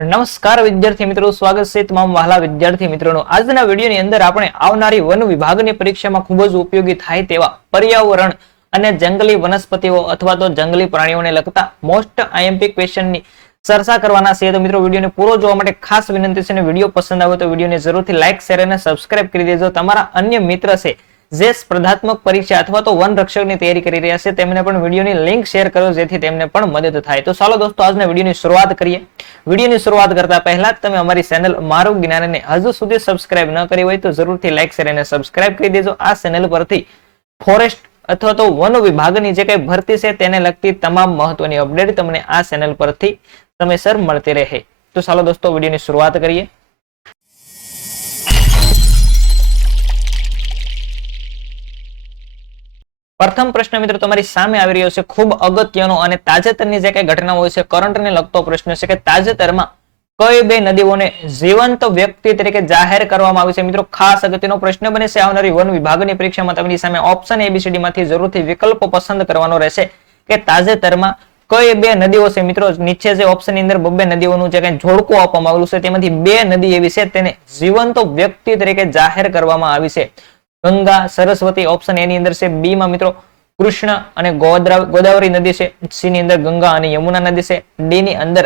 નમસ્કાર વિદ્યાર્થી મિત્રો, સ્વાગત છે તમામ વહાલા વિદ્યાર્થી મિત્રોનો. આજના વિડીયોની અંદર આપણે આવનારી વન વિભાગની પરીક્ષામાં ખૂબ જ ઉપયોગી થાય તેવા પર્યાવરણ અને જંગલી વનસ્પતિઓ અથવા તો જંગલી પ્રાણીઓને લગતા મોસ્ટ આઈએમપી ક્વેશ્ચનની ચર્ચા કરવાના છે તો મિત્રો, વિડીયોને પૂરો જોવા માટે ખાસ વિનંતી છે અને વીડિયો પસંદ આવે તો વિડીયોને જરૂરથી લાઇક શેર અને સબસ્ક્રાઇબ કરી દેજો. તમારા અન્ય મિત્ર છે જે સ્પર્ધાત્મક પરીક્ષા અથવા તો વન રક્ષકની તૈયારી કરી રહ્યા છે તેમને પણ વિડીયોની લિંક શેર કરો, જેથી તેમને પણ મદદ થાય. તો ચાલો દોસ્તો, આજના વિડીયોની શરૂઆત કરીએ. વિડીયોની શરૂઆત કરતા પહેલા તમે અમારી ચેનલ મારું જ્ઞાનને હજુ સુધી સબસ્ક્રાઇબ ન કરી હોય તો જરૂરથી લાઇક શેર અને સબસ્ક્રાઇબ કરી દેજો. આ ચેનલ પરથી ફોરેસ્ટ અથવા તો વન વિભાગની જે કઈ ભરતી છે તેને લગતી તમામ મહત્વની અપડેટ તમને આ ચેનલ પરથી સમયસર મળતી રહે. તો ચાલો દોસ્તો, વિડીયોની શરૂઆત કરીએ. પ્રથમ પ્રશ્ન મિત્રો તમારી સામે આવી રહ્યો છે. ખૂબ અગત્યનો અને તાજેતરની જે કઈ ઘટના હોય છે, કરંટને લગતો પ્રશ્ન છે કે તાજેતરમાં કઈ બે નદીઓને જીવંત વ્યક્તિ તરીકે જાહેર કરવામાં આવી છે? મિત્રો, ખાસ અગત્યનો પ્રશ્ન બને છે. આવનારી વન વિભાગની પરીક્ષામાં તમારી સામે ઓપ્શન એબીસીડી માંથી જરૂરથી વિકલ્પ પસંદ કરવાનો રહેશે કે તાજેતરમાં કઈ બે નદીઓ છે? મિત્રો, નીચે જે ઓપ્શનની અંદર બબ્બે નદીઓનું જે કઈ જોડકું આપવામાં આવેલું છે, તેમાંથી બે નદી એવી છે, તેને જીવંત વ્યક્તિ તરીકે જાહેર કરવામાં આવી છે. ગંગા, સરસ્વતી ઓપ્શન એની અંદર છે. બી માં મિત્રો કૃષ્ણ અને ગોદાવરી નદી છે. સી ની અંદર ગંગા અને યમુના નદી છે. ડી ની અંદર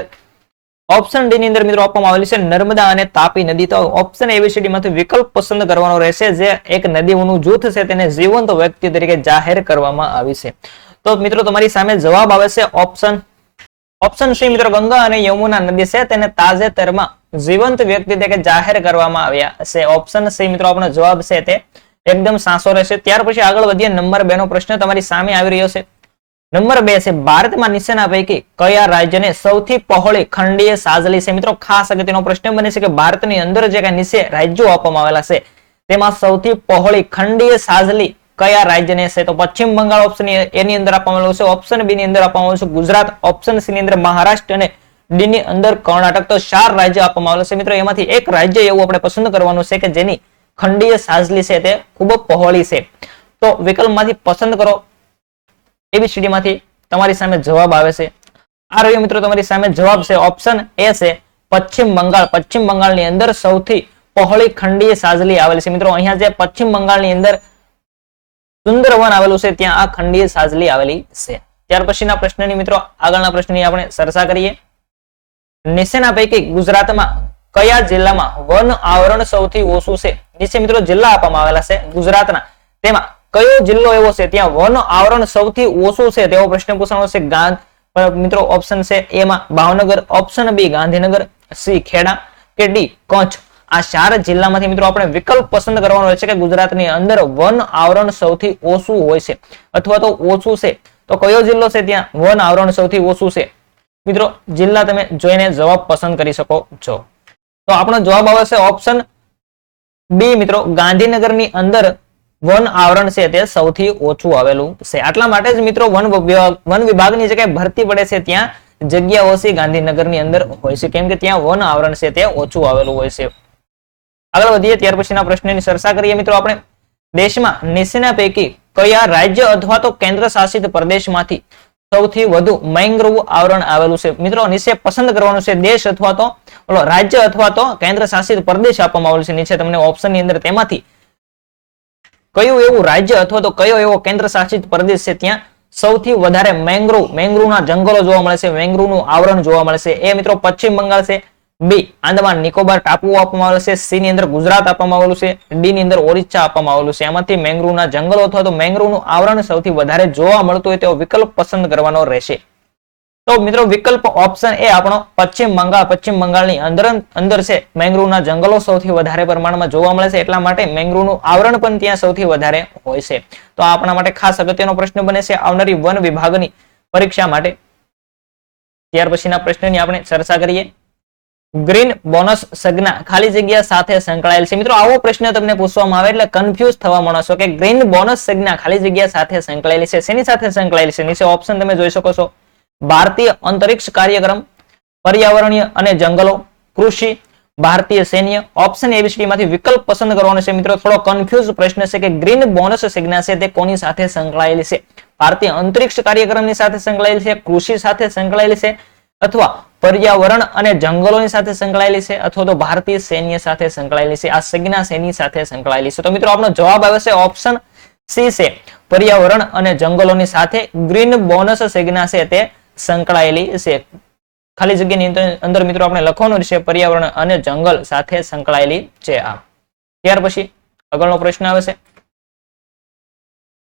ઓપ્શન ડી ની અંદર મિત્રો આપવામાં આવેલી છે નર્મદા અને તાપી નદી. તો ઓપ્શન એબીસીડી વિકલ્પ પસંદ કરવાનો રહેશે જે એક નદીઓનું જૂથ છે તેને જીવંત વ્યક્તિ તરીકે જાહેર કરવામાં આવી છે. તો મિત્રો તમારી સામે જવાબ આવે છે ઓપ્શન ઓપ્શન સી મિત્રો ગંગા અને યમુના નદી છે. તેને તાજેતરમાં જીવંત વ્યક્તિ તરીકે જાહેર કરવામાં આવ્યા છે. ઓપ્શન સી મિત્રો આપણો જવાબ છે તે એકદમ સાસો રહેશે. ત્યાર પછી આગળ વધીએ. નંબર બે નો પ્રશ્ન તમારી સામે આવી રહ્યો છે. નંબર બે છે, ભારતમાં નીચેના પૈકી કયા રાજ્યને સૌથી પહોળી ખંડીય સાજલી છે? મિત્રો, ખાસ અગત્યનો પ્રશ્ન બને કે ભારતની અંદર જે કઈ નીચે રાજ્યો આપવામાં આવેલા છે, તેમાં સૌથી પહોળી ખંડીય સાજલી કયા રાજ્યને છે? તો પશ્ચિમ બંગાળ ઓપ્શન એની અંદર આપવામાં આવેલું છે. ઓપ્શન બી ની અંદર આપવામાં આવ્યું છે ગુજરાત. ઓપ્શન સી ની અંદર મહારાષ્ટ્ર અને ડી ની અંદર કર્ણાટક. તો ચાર રાજ્ય આપવામાં આવેલું છે. મિત્રો, એમાંથી એક રાજ્ય એવું આપણે પસંદ કરવાનું છે કે જેની ખંડીય સાજલી છે તે ખૂબ પહોળી છે. તો વિકલ્પમાંથી પસંદ કરો. એબીસીડીમાંથી તમારી સામે જવાબ આવે છે. આ રહ્યો મિત્રો તમારી સામે જવાબ છે. ઓપ્શન એ છે પશ્ચિમ બંગાળ. પશ્ચિમ બંગાળની અંદર સૌથી પહોળી ખંડીય સાજલી આવેલી છે. મિત્રો અહીંયા જે પશ્ચિમ બંગાળની અંદર સુંદરવન આવેલું છે, ત્યાં આ ખંડીય સાજલી આવેલી છે. ત્યાર પછીના પ્રશ્નની મિત્રો આગળના પ્રશ્નની આપણે ચર્ચા કરીએ. નીચેના પૈકી ગુજરાતમાં કયા જિલ્લામાં વન આવરણ સૌથી ઓછું છે? નીચે મિત્રો જિલ્લા આપવામાં આવેલા છે ગુજરાતના. તેમાં કયો જિલ્લો એવો છે? ત્યાં વન આવરણ સૌથી ઓછું છે તેવો પ્રશ્ન પૂછવાનો છે ગાંધ. મિત્રો ઓપ્શન છે એમાં Bhavnagar option B Gandhinagar C Kheda કે ડી કચ્છ. આ ચાર જિલ્લામાંથી મિત્રો આપણે વિકલ્પ પસંદ કરવાનો હોય છે કે ગુજરાતની અંદર વન આવરણ સૌથી ઓછું હોય છે. અથવા તો ઓછું છે. તો કયો જિલ્લો છે ત્યાં વન આવરણ સૌથી ઓછું છે? મિત્રો જિલ્લા તમે જોઈને જવાબ પસંદ કરી શકો છો. તો આપણો જવાબ આવે છે ઓપ્શન બી મિત્રો, ગાંધીનગરની અંદર વન આવરણ છે તે સૌથી ઓછું આવેલું છે. આટલા માટે જ મિત્રો, વન વન વિભાગની જગ્યાએ ભરતી પડે છે ત્યાં જગ્યા ગાંધીનગર ગાંધીનગરની અંદર હોય છે. કેમ કે ત્યાં વન આવરણ છે તે ઓછું આવેલું હોય છે. આગળ વધીએ, ત્યાર પછીના પ્રશ્નની ચર્ચા કરીએ મિત્રો આપણે. દેશમાં નીચેના પૈકી કયા રાજ્ય અથવા તો કેન્દ્ર શાસિત પ્રદેશમાંથી સૌથી વધુ મેંગ્રોવ આવરણ આવેલું છે. મિત્રો, નીચે પસંદ કરવાનું છે દેશ અથવા તો રાજ્ય અથવા તો કેન્દ્ર શાસિત પ્રદેશ આપવામાં આવેલું છે. નીચે તમને ઓપ્શનની અંદર તેમાંથી કયું એવું રાજ્ય અથવા તો કયો એવો કેન્દ્ર શાસિત પ્રદેશ છે ત્યાં સૌથી વધારે મેંગ્રોવ ના જંગલો જોવા મળે છે. મેંગ્રોવનું આવરણ જોવા મળે છે. એ મિત્રો પશ્ચિમ બંગાળ છે. બી, આંદામાન નિકોબાર ટાપુઓ આપવામાં આવેલું છે સી ની અંદર ગુજરાત આપવામાં આવેલું છે ડી ની અંદર ઓરિસ્સા આપવામાં આવેલું છે. એમાંથી મેંગ્રોવના જંગલો અથવા તો મેંગ્રોવનું આવરણ સૌથી વધારે જોવા મળતું હોય તેવો વિકલ્પ પસંદ કરવાનો રહેશે. તો મિત્રો, વિકલ્પ ઓપ્શન એ આપણો પશ્ચિમ બંગાળ. પશ્ચિમ બંગાળની અંદર અંદર છે મેંગ્રોવના જંગલો સૌથી વધારે પ્રમાણમાં જોવા મળે છે. એટલા માટે મેંગ્રોવનું આવરણ પણ ત્યાં સૌથી વધારે હોય છે. તો આપણા માટે ખાસ અગત્યનો પ્રશ્ન બને છે. આવનારી વન વિભાગની પરીક્ષા માટે ત્યાર પછીના પ્રશ્નની આપણે ચર્ચા કરીએ. ગ્રીન બોનસ સંજ્ઞા ખાલી જગ્યા સાથે સંકળાયેલ છે. મિત્રો, આવો પ્રશ્ન તમને પૂછવામાં આવે એટલે કન્ફ્યુઝ થવા માણસો કે ગ્રીન બોનસ સંજ્ઞા ખાલી જગ્યા સાથે સંકળાયેલી છે. શેની સાથે સંકળાયેલી છે? નીચે ઓપ્શન તમે જોઈ શકો છો. ભારતીય અંતરિક્ષ કાર્યક્રમ, પર્યાવરણીય અને જંગલો, કૃષિ, ભારતીય સૈન્ય. ઓપ્શન એબીસીડી માંથી વિકલ્પ પસંદ કરવાનો છે. મિત્રો, થોડો કન્ફ્યુઝ પ્રશ્ન છે કે ગ્રીન બોનસ સંજ્ઞા છે તે કોની સાથે સંકળાયેલી છે? ભારતીય અંતરિક્ષ કાર્યક્રમની સાથે સંકળાયેલી છે, કૃષિ સાથે સંકળાયેલી છે અથવા પર્યાવરણ અને જંગલોની સાથે સંકળાયેલી છે અથવા તો ભારતીય સૈન્ય સાથે સંકળાયેલી છે, આ સંજ્ઞા શેની સાથે સંકળાયેલી છે. તો મિત્રો, આપણો જવાબ આવે ઓપ્શન સી છે. પર્યાવરણ અને જંગલોની સાથે ગ્રીન બોનસ સંજ્ઞા છે તે સંકળાયેલી છે. ખાલી જગ્યાની અંદર મિત્રો, આપણે લખવાનું છે પર્યાવરણ અને જંગલ સાથે સંકળાયેલી છે આ. ત્યાર પછી આગળનો પ્રશ્ન આવે છે.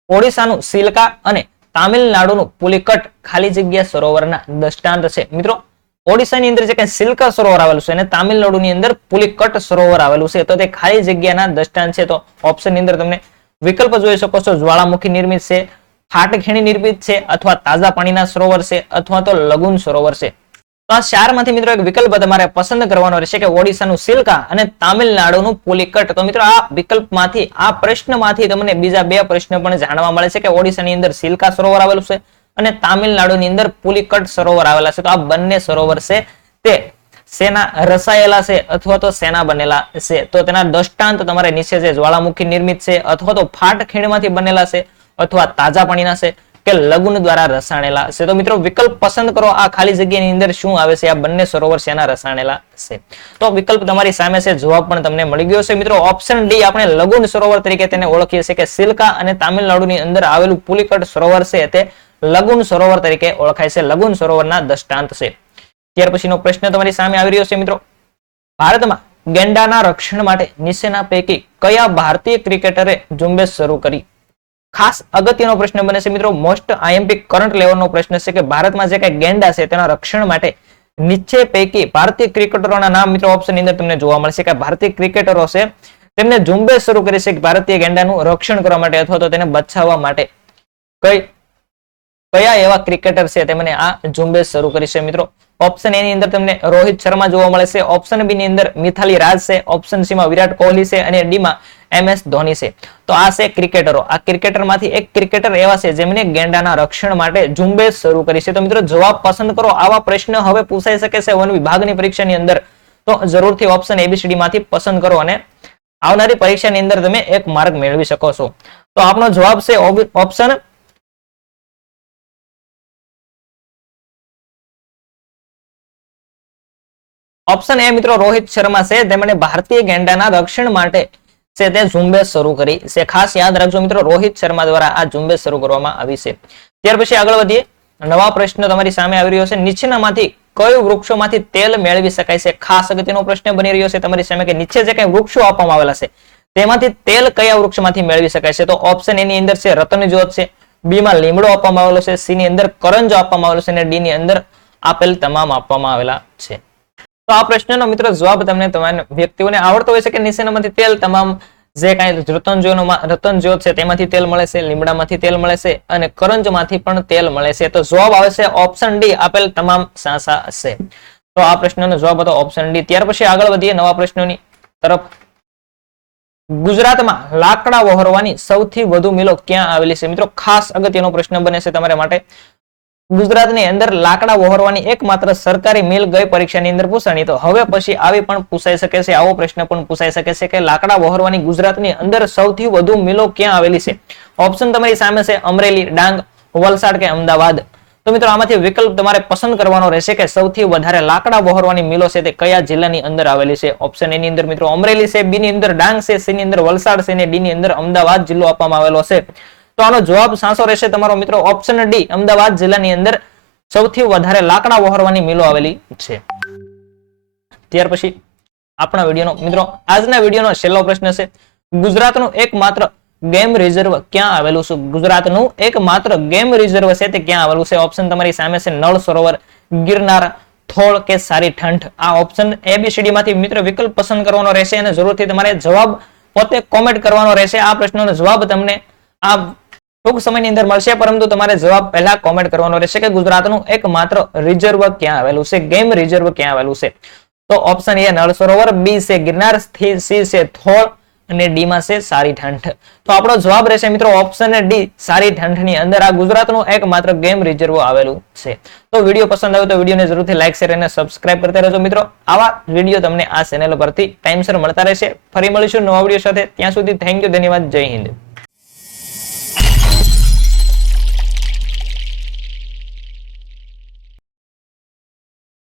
ઓડિશાનું સિલકા અને તામિલનાડુનું પુલિકટ ખાલી જગ્યા સરોવરના દ્રષ્ટાંત છે. મિત્રો, ઓડિશાની અંદર જે કઈ સિલ્કા સરોવર આવેલું છે અને તામિલનાડુની અંદર પુલિકટ સરોવર આવેલું છે, તો તે ખાલી જગ્યાના દ્રષ્ટાંત છે. તો ઓપ્શનની અંદર તમને વિકલ્પ જોઈ શકો છો. જ્વાળામુખી નિર્મિત છે, ફાટખેણી નિર્મિત છે, અથવા તાજા પાણીના સરોવર છે, અથવા તો લગુન સરોવર છે. તો આ ચારમાંથી મિત્રો એક વિકલ્પ તમારે પસંદ કરવાનો રહેશે કે ઓડિશાનું સિલ્કા અને તામિલનાડુનું પોલીકટ. તો મિત્રો આ વિકલ્પમાંથી, આ પ્રશ્નમાંથી તમને બીજા બે પ્રશ્ન પણ જાણવા મળે છે કે ઓડિશાની અંદર સિલ્કા સરોવર આવેલું છે અને તામિલનાડુની અંદર પુલિકટ સરોવર આવેલા છે. તો આ બંને સરોવર છે. તે શેના રસાયેલા છે અથવા તો શેના બનેલા છે. તો તેના દ્રષ્ટાંત તમારે નીચે છે જ્વાળામુખી નિર્મિત છે અથવા તો ફાટ ખીણમાંથી બનેલા છે અથવા તાજા પાણીના છે. કે લગ્ન દ્વારા રસાણેલા છે. તો મિત્રો, વિકલ્પ પસંદ કરો. આ ખાલી જગ્યાની અંદર શું આવે છે? આ બંને સરોવર શેના રસાણેલા છે? તો વિકલ્પ તમારી સામે છે. જવાબ પણ તમને મળી ગયો છે. મિત્રો ઓપ્શન ડી આપણે લગુન સરોવર તરીકે તેને ઓળખીએ છીએ કે સિલ્કા અને તામિલનાડુની અંદર આવેલું પુલિકટ સરોવર છે. તે લગુન સરોવર તરીકે ઓળખાય છે. લગુન સરોવરના દ્રષ્ટાંત છે. ત્યાર પછીનો પ્રશ્ન તમારી સામે આવી રહ્યો છે, મિત્રો. ભારતમાં ગેંડાના રક્ષણ માટે નીચેના પૈકી કયા ભારતીય ક્રિકેટરે ઝુંબેશ શરૂ કરી? ખાસ અગત્યનો પ્રશ્ન બને છે મિત્રો. મોસ્ટ આઈએમપી કરંટ લેવલનો પ્રશ્ન છે કે ભારતમાં જે કઈ ગેંડા છે તેના રક્ષણ માટે નીચે પૈકી ભારતીય ક્રિકેટરોના નામ મિત્રો ઓપ્શન અંદર તમને જોવા મળશે કે ભારતીય ક્રિકેટરો છે તેમને ઝુંબેશ શરૂ કરી છે કે ભારતીય ગેંડાનું રક્ષણ કરવા માટે અથવા તો તેને બચાવવા માટે. કઈ, કયા એવા ક્રિકેટર છે તેમને આ ઝુંબેશ શરૂ કરી છે મિત્રો? ઓપ્શન એ ની અંદર તમને રોહિત શર્મા જોવા મળે છે. ઓપ્શન બી ની અંદર મિથાલી રાજ છે. ઓપ્શન સી માં વિરાટ કોહલી છે અને ડી માં એમ એસ ધોની છે. તો આ છે ક્રિકેટરો આ ક્રિકેટરમાંથી એક ક્રિકેટર એવા છે જેમને ગેંડાના રક્ષણ માટે ઝુંબેશ શરૂ કરી છે. તો મિત્રો જવાબ પસંદ કરો. આવા પ્રશ્ન હવે પૂછાઈ શકે છે વન વિભાગની પરીક્ષાની અંદર. તો જરૂરથી ઓપ્શન એબીસીડી માંથી પસંદ કરો અને આવનારી પરીક્ષાની અંદર તમે એક માર્ક મેળવી શકો છો. તો આપનો જવાબ છે ઓપ્શન ઓપ્શન એ મિત્રો, રોહિત શર્મા છે. તેમણે ભારતીય ગેંડાના રક્ષણ માટે છે તે ઝુંબેશ શરૂ કરી છે. ખાસ યાદ રાખજો મિત્રો, રોહિત શર્મા દ્વારા આ ઝુંબેશ શરૂ કરવામાં આવી છે. ત્યાર પછી આગળ વધીએ. નવા પ્રશ્ન તમારી સામે આવી રહ્યો છે. નીચેનામાંથી કયું વૃક્ષોમાંથી તેલ મેળવી શકાય છે? ખાસ અગત્યનો પ્રશ્ન બની રહ્યો છે તમારી સામે કે નીચે જે કઈ વૃક્ષો આપવામાં આવેલા છે, તેમાંથી તેલ કયા વૃક્ષમાંથી મેળવી શકાય છે? તો ઓપ્શન એની અંદર છે રતનજોત છે. બી માં લીમડો આપવામાં આવેલો છે. સી ની અંદર કરંજો આપવામાં આવેલો છે. અને ડી ની અંદર આપેલ તમામ આપવામાં આવેલા છે. તો આ પ્રશ્નનો મિત્રો જવાબ તમને તમારા વ્યક્તિઓને આવડતો હોય છે કે નીચેનામાંથી તેલ? તમામ જે કાંઈ રતનજોનો રતનજોત છે તેમાંથી તેલ મળે છે, લીમડામાંથી તેલ મળે છે અને કરંજમાંથી પણ તેલ મળે છે. તો જવાબ આવે છે ઓપ્શન ડી, આપેલ તમામ સાસા છે. તો આ પ્રશ્નનો જવાબ હતો ઓપ્શન ડી. ત્યાર પછી આગળ વધીએ નવા પ્રશ્નોની તરફ. ગુજરાતમાં લાકડા વહોરવાની સૌથી વધુ મિલો ક્યાં આવેલી છે? મિત્રો, ખાસ અગત્યનો પ્રશ્ન બને છે તમારા માટે. ગુજરાતની અંદર લાકડા વહોરવાની એકમાત્ર સરકારી મિલ ગઈ પરીક્ષાની અંદર પૂછાણી. તો હવે પછી આવી પણ પૂછાઈ શકે છે, આવો પ્રશ્ન પણ પૂછાઈ શકે છે કે લાકડા વહોરવાની ગુજરાતની અંદર સૌથી વધુ મિલો ક્યાં આવેલી છે? ઓપ્શન તમારી સામે છે, અમરેલી, ડાંગ, વલસાડ કે અમદાવાદ. તો મિત્રો, આમાંથી વિકલ્પ તમારે પસંદ કરવાનો રહેશે કે સૌથી વધારે લાકડા વહોરવાની મિલો છે તે કયા જિલ્લાની અંદર આવેલી છે? ઓપ્શન એની અંદર મિત્રો, અમરેલી છે બી ની અંદર ડાંગ છે સી ની અંદર વલસાડ છે ડી ની અંદર અમદાવાદ જિલ્લો આપવામાં આવેલો છે. તો આનો જવાબ સાસો રહેશે તમારો મિત્રો ઓપ્શન ડી અમદાવાદ જિલ્લાની અંદર સૌથી વધારે લાકડા વહોરવાની મિલો આવેલી છે. ત્યાર પછી આપણા વિડીયોનો, મિત્રો આજના વિડીયોનો છેલ્લો પ્રશ્ન છે, ગુજરાતનું એકમાત્ર ગેમ રિઝર્વ ક્યાં આવેલું છે? ગુજરાતનું એકમાત્ર ગેમ રિઝર્વ છે તે ક્યાં આવેલું છે? ઓપ્શન તમારી સામે છે, નળ સરોવર, ગિરનાર, થોળ કે સારી ઠંઠ આ ઓપ્શન એબીસીડી માંથી મિત્ર વિકલ્પ પસંદ કરવાનો રહેશે અને જરૂરથી તમારે જવાબ પોતે કોમેન્ટ કરવાનો રહેશે. આ પ્રશ્નનો જવાબ તમને આ ટૂંક સમયની અંદર મળશે, પરંતુ તમારે જવાબ પહેલા કોમેન્ટ કરવાનો રહેશે કે ગુજરાતનું એકમાત્ર રિઝર્વ ક્યાં આવેલું છે? ગેમ રિઝર્વ ક્યાં આવેલું છે? તો ઓપ્શન એ નળ સરોવર બી છે ગિરનાર સી છે થોળ અને ડી માં છે સારી ઠંઠ તો આપણો જવાબ રહેશે મિત્રો ઓપ્શન ડી સારી ઠંડની અંદર આ ગુજરાતનું એકમાત્ર ગેમ રિઝર્વ આવેલું છે. તો વીડિયો પસંદ આવ્યો તો વિડીયોને જરૂરથી લાઈક શેર અને સબસ્ક્રાઇબ કરતા રહેજો મિત્રો. આવા વીડિયો તમને આ ચેનલ પરથી ટાઈમસર મળતા રહેશે. ફરી મળીશું નવા વીડિયો સાથે. ત્યાં સુધી થેન્ક યુ ધન્યવાદ, જય હિન્દ.